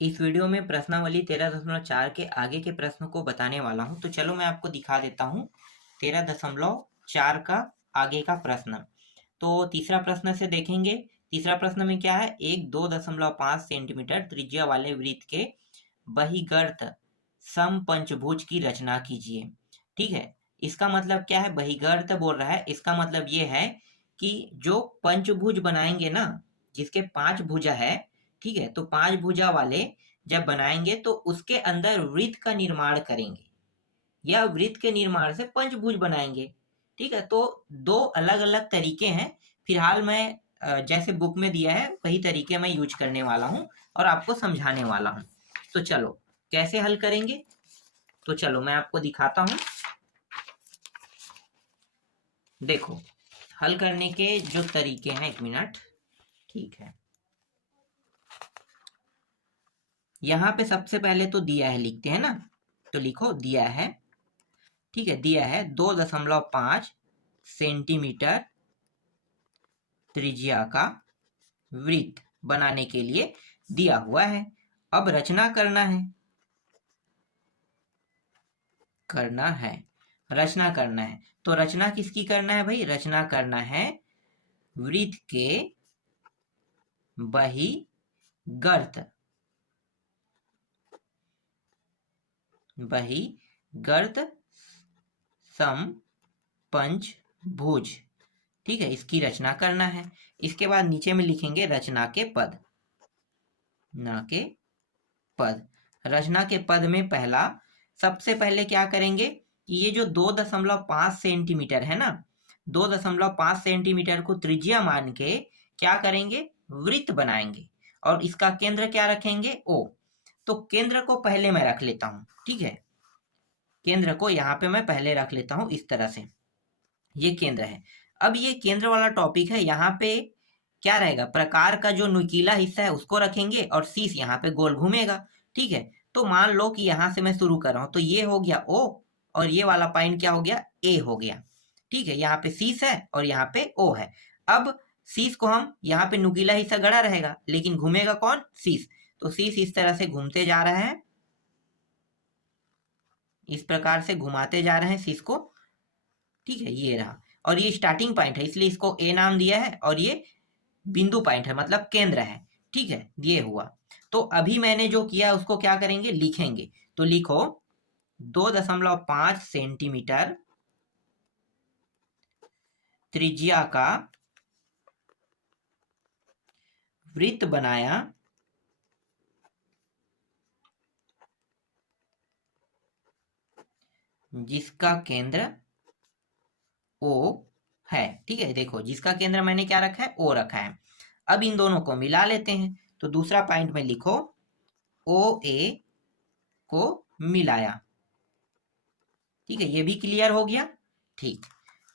इस वीडियो में प्रश्नावली 13.4 के आगे के प्रश्नों को बताने वाला हूं। तो चलो मैं आपको दिखा देता हूं 13.4 का आगे का प्रश्न। तो तीसरा प्रश्न से देखेंगे। तीसरा प्रश्न में क्या है, एक 2.5 सेंटीमीटर त्रिज्या वाले वृत्त के बहिर्गत समपंचभुज की रचना कीजिए। ठीक है, इसका मतलब क्या है, बहिर्गत बोल रहा है। इसका मतलब ये है कि जो पंचभुज बनाएंगे ना, जिसके 5 भुजा है, ठीक है, तो 5 भुजा वाले जब बनाएंगे तो उसके अंदर वृत्त का निर्माण करेंगे या वृत्त के निर्माण से पंचभुज बनाएंगे। ठीक है, तो दो अलग अलग तरीके हैं। फिलहाल मैं जैसे बुक में दिया है वही तरीके मैं यूज करने वाला हूं और आपको समझाने वाला हूं। तो चलो कैसे हल करेंगे, तो चलो मैं आपको दिखाता हूं। देखो हल करने के जो तरीके हैं, एक मिनट, ठीक है। यहाँ पे सबसे पहले तो दिया है लिखते हैं ना, तो लिखो दिया है। ठीक है, दिया है 2.5 सेंटीमीटर त्रिज्या का वृत्त बनाने के लिए दिया हुआ है। अब रचना रचना करना है। तो रचना किसकी करना है भाई, रचना करना है वृत्त के बहिर्गत समपंचभुज। ठीक है, इसकी रचना करना है। इसके बाद नीचे में लिखेंगे रचना के पद। रचना के पद में पहला, सबसे पहले क्या करेंगे कि ये जो 2.5 सेंटीमीटर है ना, 2.5 सेंटीमीटर को त्रिज्या मान के क्या करेंगे, वृत्त बनाएंगे और इसका केंद्र क्या रखेंगे, ओ। तो केंद्र को पहले मैं रख लेता हूं। ठीक है, केंद्र को यहाँ पे मैं पहले रख लेता हूं इस तरह से, ये केंद्र है। अब ये केंद्र वाला टॉपिक है, यहाँ पे क्या रहेगा, प्रकार का जो नुकीला हिस्सा है उसको रखेंगे और शीश यहाँ पे गोल घूमेगा। ठीक है, तो मान लो कि यहाँ से मैं शुरू कर रहा हूँ, तो ये हो गया ओ और ये वाला पॉइंट क्या हो गया, ए हो गया। ठीक है, यहाँ पे शीश है और यहाँ पे ओ है। अब शीश को हम यहाँ पे नुकीला हिस्सा गड़ा रहेगा लेकिन घूमेगा कौन, शीश। तो शीश इस तरह से घूमते जा रहा है, इस प्रकार से घुमाते जा रहे हैं शीश को। ठीक है, ये रहा और ये स्टार्टिंग पॉइंट है इसलिए इसको ए नाम दिया है और ये बिंदु पॉइंट है मतलब केंद्र है। ठीक है, ये हुआ। तो अभी मैंने जो किया उसको क्या करेंगे, लिखेंगे। तो लिखो 2.5 सेंटीमीटर त्रिज्या का वृत्त बनाया जिसका केंद्र ओ है। ठीक है, देखो जिसका केंद्र मैंने क्या रखा है, ओ रखा है। अब इन दोनों को मिला लेते हैं। तो दूसरा पॉइंट में लिखो ओ ए को मिलाया। ठीक है, ये भी क्लियर हो गया। ठीक,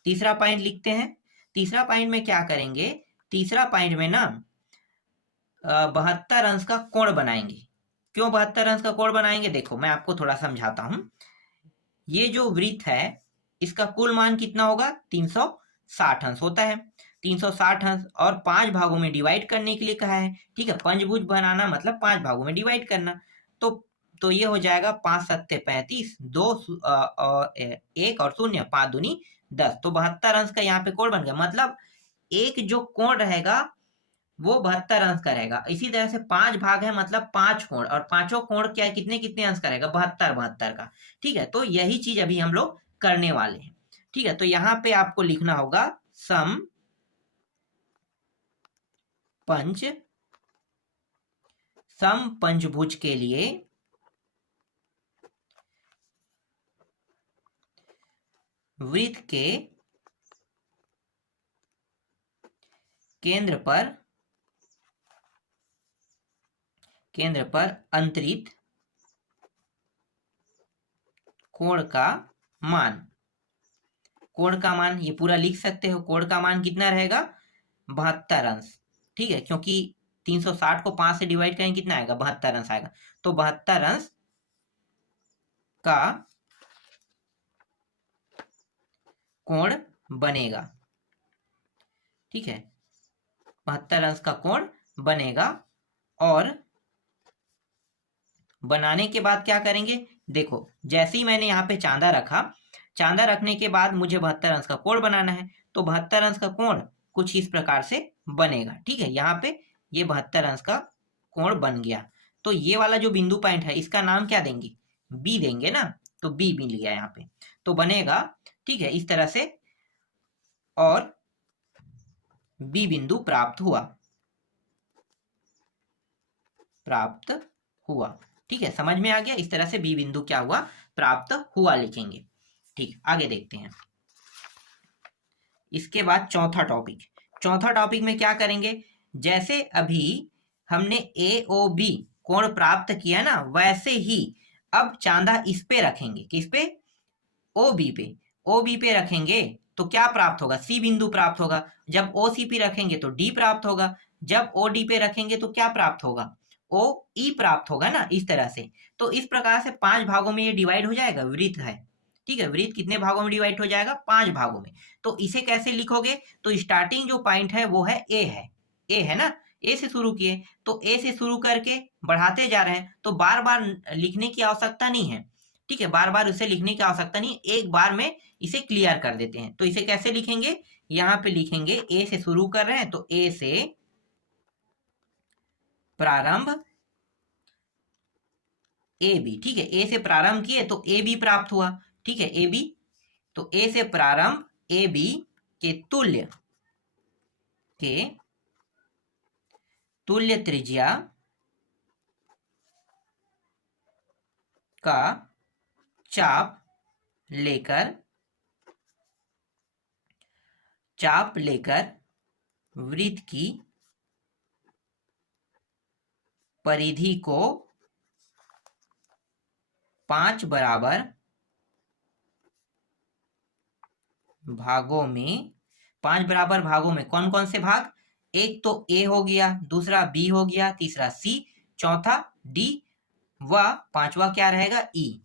तीसरा पॉइंट लिखते हैं। तीसरा पॉइंट में क्या करेंगे, तीसरा पॉइंट में ना 72 अंश का कोण बनाएंगे। क्यों 72 अंश का कोण बनाएंगे, देखो मैं आपको थोड़ा समझाता हूं। ये जो वृत्त है इसका कुल मान कितना होगा, 360 अंश होता है। 360 अंश और 5 भागों में डिवाइड करने के लिए कहा है। ठीक है, पंचभुज बनाना मतलब 5 भागों में डिवाइड करना। तो ये हो जाएगा 5 सत्ते 35, 2 और 1 और 0, 5 दूनी 10। तो 72 अंश का यहाँ पे कोण बन गया। मतलब एक जो कोण रहेगा वो 72 अंश का रहेगा। इसी तरह से 5 भाग है मतलब 5 कोण, और पांचों कोण क्या है, कितने कितने अंश का रहेगा, 72 72 का। ठीक है, तो यही चीज अभी हम लोग करने वाले हैं। ठीक है, तो यहाँ पे आपको लिखना होगा सम पंचभुज के लिए वृत्त के केंद्र पर अंतरित कोण का मान, कोण का मान ये पूरा लिख सकते हो। कोण का मान कितना रहेगा, 72 अंश। ठीक है, क्योंकि 360 को 5 से डिवाइड करेंगे कितना आएगा, 72 अंश आएगा। तो 72 अंश का कोण बनेगा। ठीक है, 72 अंश का कोण बनेगा और बनाने के बाद क्या करेंगे, देखो जैसे ही मैंने यहाँ पे चांदा रखा, चांदा रखने के बाद मुझे 72 अंश का कोण बनाना है, तो 72 अंश का कोण कुछ इस प्रकार से बनेगा। ठीक है, यहाँ पे ये 72 अंश का कोण बन गया। तो ये वाला जो बिंदु पॉइंट है इसका नाम क्या देंगे, बी देंगे ना, तो बी मिल गया यहाँ पे, तो बनेगा। ठीक है, इस तरह से और बी बिंदु प्राप्त हुआ, प्राप्त हुआ। ठीक है, समझ में आ गया, इस तरह से बी बिंदु क्या हुआ, प्राप्त हुआ लिखेंगे। ठीक, आगे देखते हैं। इसके बाद चौथा टॉपिक, चौथा टॉपिक में क्या करेंगे, जैसे अभी हमने ए ओ बी कोण प्राप्त किया ना, वैसे ही अब चांदा इस पे रखेंगे, किस पे, ओ बी पे, ओ बी पे रखेंगे तो क्या प्राप्त होगा, सी बिंदु प्राप्त होगा। जब ओ सी पे रखेंगे तो डी प्राप्त होगा, जब ओ डी पे रखेंगे तो क्या प्राप्त होगा, ओ ई प्राप्त होगा ना, इस तरह से। तो इस प्रकार से 5 भागों में ये डिवाइड हो जाएगा, वृत्त है। ठीक है, वृत्त कितने भागों में डिवाइड हो जाएगा, 5 भागों में। तो इसे कैसे लिखोगे, तो स्टार्टिंग जो पॉइंट है वो है ए है, ए है ना, ए से शुरू किए, तो ए से शुरू करके बढ़ाते जा रहे हैं, तो बार बार लिखने की आवश्यकता नहीं है। ठीक है, बार बार उसे लिखने की आवश्यकता नहीं, एक बार में इसे क्लियर कर देते हैं। तो इसे कैसे लिखेंगे, यहाँ पे लिखेंगे ए से शुरू कर रहे हैं तो ए से प्रारंभ ए बी। ठीक है, ए से प्रारंभ किए तो ए बी प्राप्त हुआ। ठीक है, ए बी, तो ए से प्रारंभ ए बी के तुल्य त्रिज्या का चाप लेकर वृत्त की परिधि को 5 बराबर भागों में, 5 बराबर भागों में कौन कौन से भाग, एक तो ए हो गया, दूसरा बी हो गया, तीसरा सी, चौथा डी, व पांचवा क्या रहेगा, ई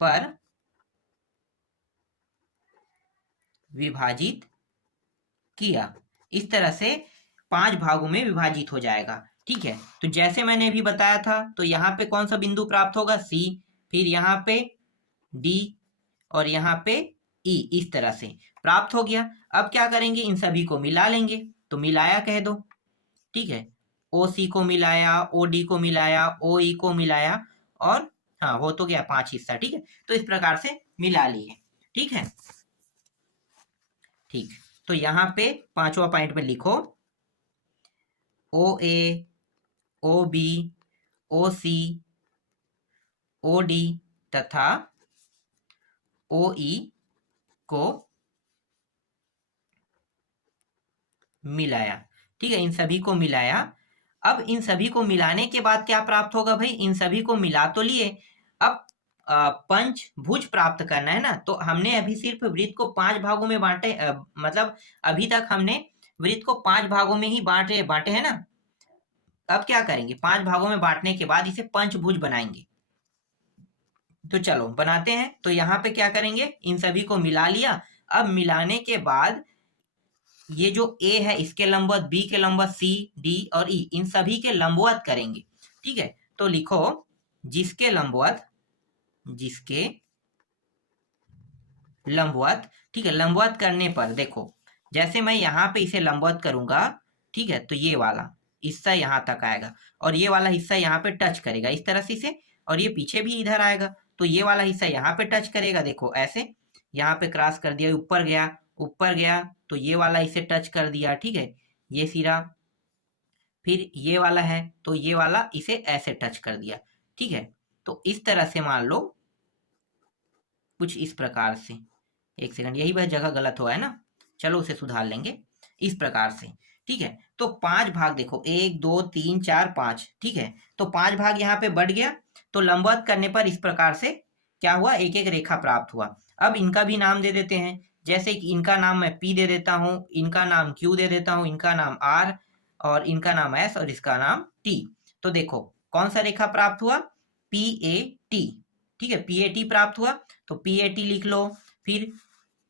पर विभाजित किया। इस तरह से 5 भागों में विभाजित हो जाएगा। ठीक है, तो जैसे मैंने अभी बताया था, तो यहाँ पे कौन सा बिंदु प्राप्त होगा, सी, फिर यहाँ पे डी और यहाँ पे ई, इस तरह से प्राप्त हो गया। अब क्या करेंगे, इन सभी को मिला लेंगे, तो मिलाया कह दो। ठीक है, ओ सी को मिलाया, ओ डी को मिलाया, ओ ई को मिलाया, और हाँ हो तो गया 5 हिस्सा। ठीक है, तो इस प्रकार से मिला लिए। ठीक है, ठीक, तो यहाँ पे 5वां पॉइंट में लिखो, ओ ए, ओ बी, ओ सी, ओ डी तथा ओ ई को मिलाया। ठीक है, इन सभी को मिलाया। अब इन सभी को मिलाने के बाद क्या प्राप्त होगा भाई, इन सभी को मिला तो लिए, अब पंचभुज प्राप्त करना है ना, तो हमने अभी सिर्फ वृत्त को 5 भागों में बांटे, मतलब अभी तक हमने वृत्त को 5 भागों में ही बांटे है ना। अब क्या करेंगे, 5 भागों में बांटने के बाद इसे पंचभुज बनाएंगे। तो चलो बनाते हैं। तो यहाँ पे क्या करेंगे, इन सभी को मिला लिया। अब मिलाने के बाद ये जो A है इसके लंबवत, B के लंबवत, C, D और E, इन सभी के लंबवत करेंगे। ठीक है, तो लिखो जिसके लंबवत। ठीक है, लंबवत करने पर देखो, जैसे मैं यहाँ पे इसे लंबवत करूंगा, ठीक है, तो ये वाला हिस्सा यहाँ तक आएगा और ये वाला हिस्सा यहाँ पे टच करेगा इस तरह से इसे, और ये पीछे भी इधर आएगा, तो ये वाला हिस्सा यहाँ पे टच करेगा। देखो ऐसे यहाँ पे क्रॉस कर दिया, ऊपर गया तो ये वाला इसे टच कर दिया। ठीक है, ये सिरा, फिर ये वाला है तो ये वाला इसे ऐसे टच कर दिया। ठीक है, तो इस तरह से मान लो कुछ इस प्रकार से, एक सेकंड, यही वह जगह गलत हुआ है ना, चलो उसे सुधार लेंगे इस प्रकार से। ठीक है, तो 5 भाग देखो, 1 2 3 4 5। ठीक है, तो 5 भाग यहाँ पे बढ़ गया, तो लंबवत करने पर इस प्रकार से क्या हुआ, एक एक रेखा प्राप्त हुआ। अब इनका भी नाम दे देते हैं, जैसे कि इनका नाम मैं P दे देता हूँ, इनका नाम Q दे देता हूँ, इनका नाम R और इनका नाम S और इसका नाम T। तो देखो कौन सा रेखा प्राप्त हुआ, PAT। ठीक है, PAT प्राप्त हुआ, तो PAT लिख लो, फिर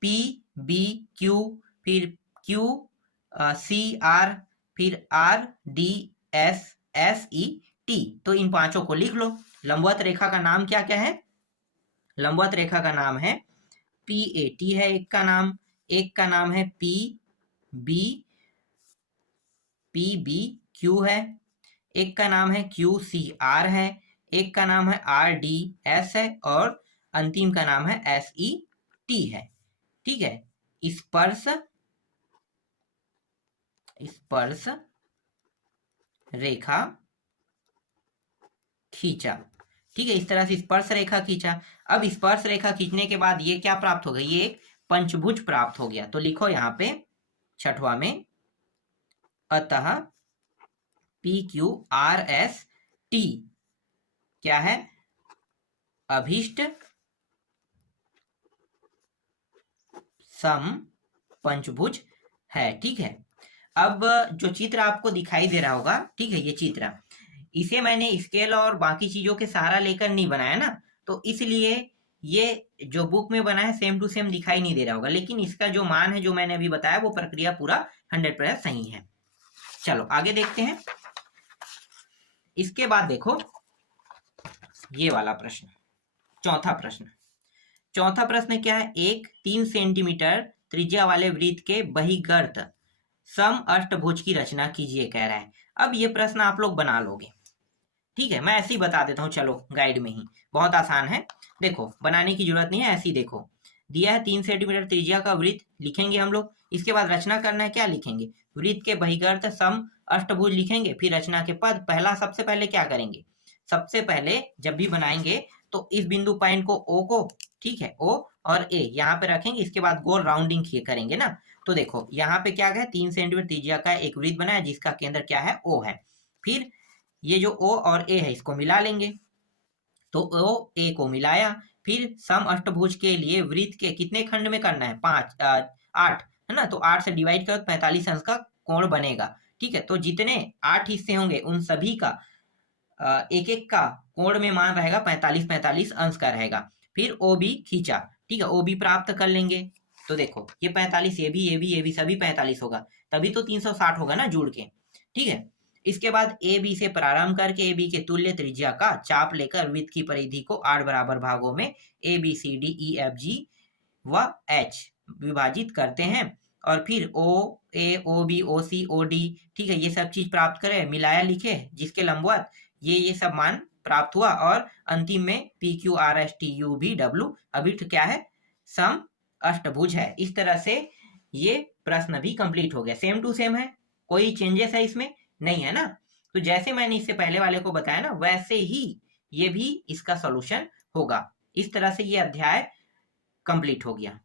PBQ, फिर QCR, फिर RDSSET। तो इन पांचों को लिख लो। लंबवत रेखा का नाम क्या क्या है? लंबवत रेखा का नाम है PAT है एक का नाम, एक का नाम है PBQ है, एक का नाम है QCR है, एक का नाम है RDS है और अंतिम का नाम है SET है। ठीक है, स्पर्श रेखा खींचा। ठीक है, इस तरह से स्पर्श रेखा खींचा। अब स्पर्श रेखा खींचने के बाद ये क्या प्राप्त हो गई? ये एक पंचभुज प्राप्त हो गया। तो लिखो यहाँ पे छठवां में, अतः PQRST क्या है? अभीष्ट सम पंचभुज है। ठीक है, अब जो चित्र आपको दिखाई दे रहा होगा, ठीक है, ये चित्र, इसे मैंने स्केल और बाकी चीजों के सहारा लेकर नहीं बनाया ना, तो इसलिए ये जो बुक में बना है सेम टू सेम दिखाई नहीं दे रहा होगा, लेकिन इसका जो मान है जो मैंने अभी बताया वो प्रक्रिया पूरा 100% सही है। चलो आगे देखते हैं। इसके बाद देखो ये वाला प्रश्न, चौथा प्रश्न क्या है? एक 3 सेंटीमीटर त्रिज्या वाले वृत्त के बहिर्गत सम अष्टभुज की रचना कीजिए कह रहा है। अब ये प्रश्न आप लोग बना लोगे। ठीक है, मैं ऐसे ही बता देता हूँ, चलो गाइड में ही, बहुत आसान है। देखो बनाने की जरूरत नहीं है, ऐसे ही देखो दिया है 3 सेंटीमीटर त्रिज्या का वृत्त लिखेंगे हम लोग। इसके बाद रचना करना है, क्या लिखेंगे? वृत्त के बहिर्गत सम अष्टभुज लिखेंगे। फिर रचना के पद, पहला सबसे पहले क्या करेंगे? सबसे पहले जब भी बनाएंगे तो इस बिंदु पॉइंट को O को, ठीक है, O और A यहाँ पे रखेंगे। इसके बाद गोल राउंडिंग करेंगे ना। तो देखो यहाँ पे क्या है, 3 सेंटीमीटर त्रिज्या का एक वृत्त बना है जिसका केंद्र क्या है? O है। फिर ये जो O और A है इसको मिला लेंगे। तो O A को मिलाया। फिर सम अष्टभुज के लिए वृत्त के कितने खंड में करना है? 8 है ना। तो 8 से डिवाइड करो, 45 अंश का कोण बनेगा। ठीक है, तो जितने 8 हिस्से होंगे उन सभी का एक एक का कोण में मान रहेगा 45 अंश का रहेगा। फिर OB खींचा। ठीक है, OB प्राप्त कर लेंगे। तो देखो ये 45, ये भी सभी 45 होगा, तभी तो 360 होगा ना जुड़ के। ठीक है, इसके बाद AB से प्रारंभ करके AB के तुल्य त्रिज्या का चाप लेकर वृत्त की परिधि को 8 बराबर भागों में ABCDEFG व H विभाजित करते हैं। और फिर OA OB OC OD, ठीक है, ये सब चीज प्राप्त करें, मिलाया लिखे, जिसके लंबवत ये सब मान प्राप्त हुआ। और अंतिम में PQRSTUVW अभिष्ट क्या है? सम अष्टभुज है। इस तरह से ये प्रश्न भी कंप्लीट हो गया। सेम टू सेम है, कोई चेंजेस है इसमें नहीं है ना। तो जैसे मैंने इससे पहले वाले को बताया ना, वैसे ही ये भी इसका सॉल्यूशन होगा। इस तरह से ये अध्याय कंप्लीट हो गया।